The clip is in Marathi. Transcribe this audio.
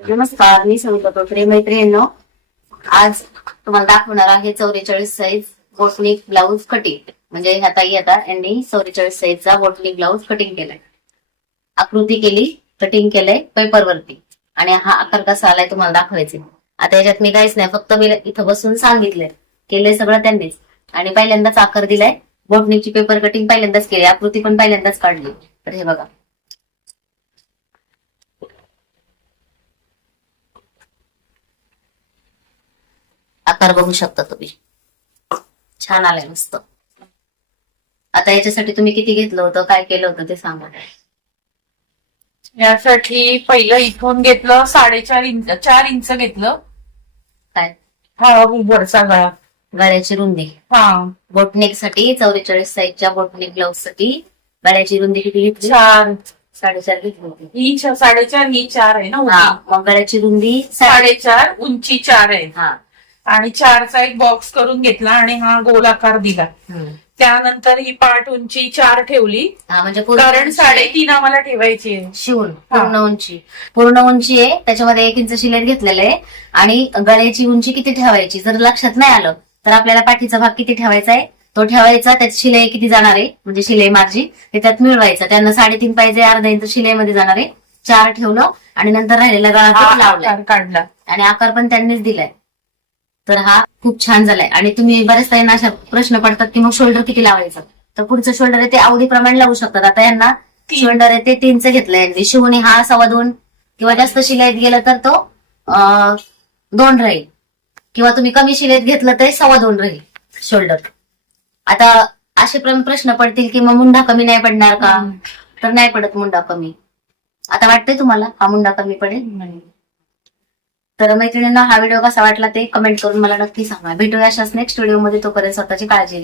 नमस्कार, मी सविता तोत्रे. मैत्रिणींनो, आज तुम्हाला दाखवणार आहे 44 साईज बोटनिक ब्लाऊज कटिंग. म्हणजे ह्या ताई आता यांनी 44 साईजचा बोटनिक ब्लाऊज कटिंग केलाय, आकृती केली, कटिंग केलंय पेपरवरती आणि हा आकार कसा आलाय तुम्हाला दाखवायचे. आता याच्यात मी काहीच नाही, फक्त मी इथं बसून सांगितलंय, केलंय सगळं त्यांनीच. आणि पहिल्यांदाच आकार दिलाय, बोटनिकची पेपर कटिंग पहिल्यांदाच केली, आकृती पण पहिल्यांदाच काढली. तर हे बघा, आकार बघू शकता तुम्ही, छान आलाय मस्त. आता याच्यासाठी तुम्ही किती घेतलं होतं, काय केलं होतं ते सांगा. यासाठी पहिलं इथून घेतलं 4.5 इंच, 4 इंच घेतलं. काय हा वरचा गळा. गळ्याची रुंदी हा बोटनेक साठी 44 साईजच्या बोटनेक ब्लाऊज साठी गळ्याची रुंदी किती घेतली? 4. 4.5 घेतली होती. ही 4.5, ही 4 आहे ना हा, उंची. मग गळ्याची रुंदी 4.5, उंची 4 आहे. हा. आणि 4चा एक बॉक्स करून घेतला आणि हा गोल आकार दिला. त्यानंतर ही पाठ उंची 4 ठेवली, हा, म्हणजे कारण 3.5 आम्हाला ठेवायची आहे. शिवून पूर्ण उंची आहे, त्याच्यामध्ये 1 इंच शिलाई घेतलेलं आहे. आणि गळ्याची उंची किती ठेवायची जर लक्षात नाही आलं तर आपल्याला पाठीचा भाग किती ठेवायचा आहे तो ठेवायचा, त्यात शिलाई किती जाणार आहे म्हणजे शिलाई मार्जिन ते त्यात मिळवायचं. त्यांना 3.5 पाहिजे, अर्धा इंच शिलाईमध्ये जाणार आहे. 4 ठेवलं आणि नंतर राहिलेला गळा लावला काढला आणि आकार पण त्यांनीच दिलाय. तर हा खूप छान झालाय. आणि तुम्ही बऱ्याचदा यांना अशा प्रश्न पडतात की मग शोल्डर किती लावायचं, तर पुढचं शोल्डर आहे ते आवडीप्रमाणे लावू शकतात. आता यांना शोल्डर आहे ते 3चं घेतलंय यांनी, शिवून हा 2.25 किंवा जास्त शिलाईत गेलं तर तो 2 राहील, किंवा तुम्ही कमी शिलाईत घेतलं तर 2.25 राहील शोल्डर. आता असे प्रश्न पडतील की मग मुंडा कमी नाही पडणार का, तर नाही पडत मुंडा कमी. आता वाटतंय तुम्हाला हा मुंडा कमी पडेल? तर मैत्रिणींना हा व्हिडिओ कसा वाटला ते कमेंट करून मला नक्की सांगा. भेटूया अशाच नेक्स्ट व्हिडिओमध्ये, तोपर्यंत स्वतःची काळजी घ्या.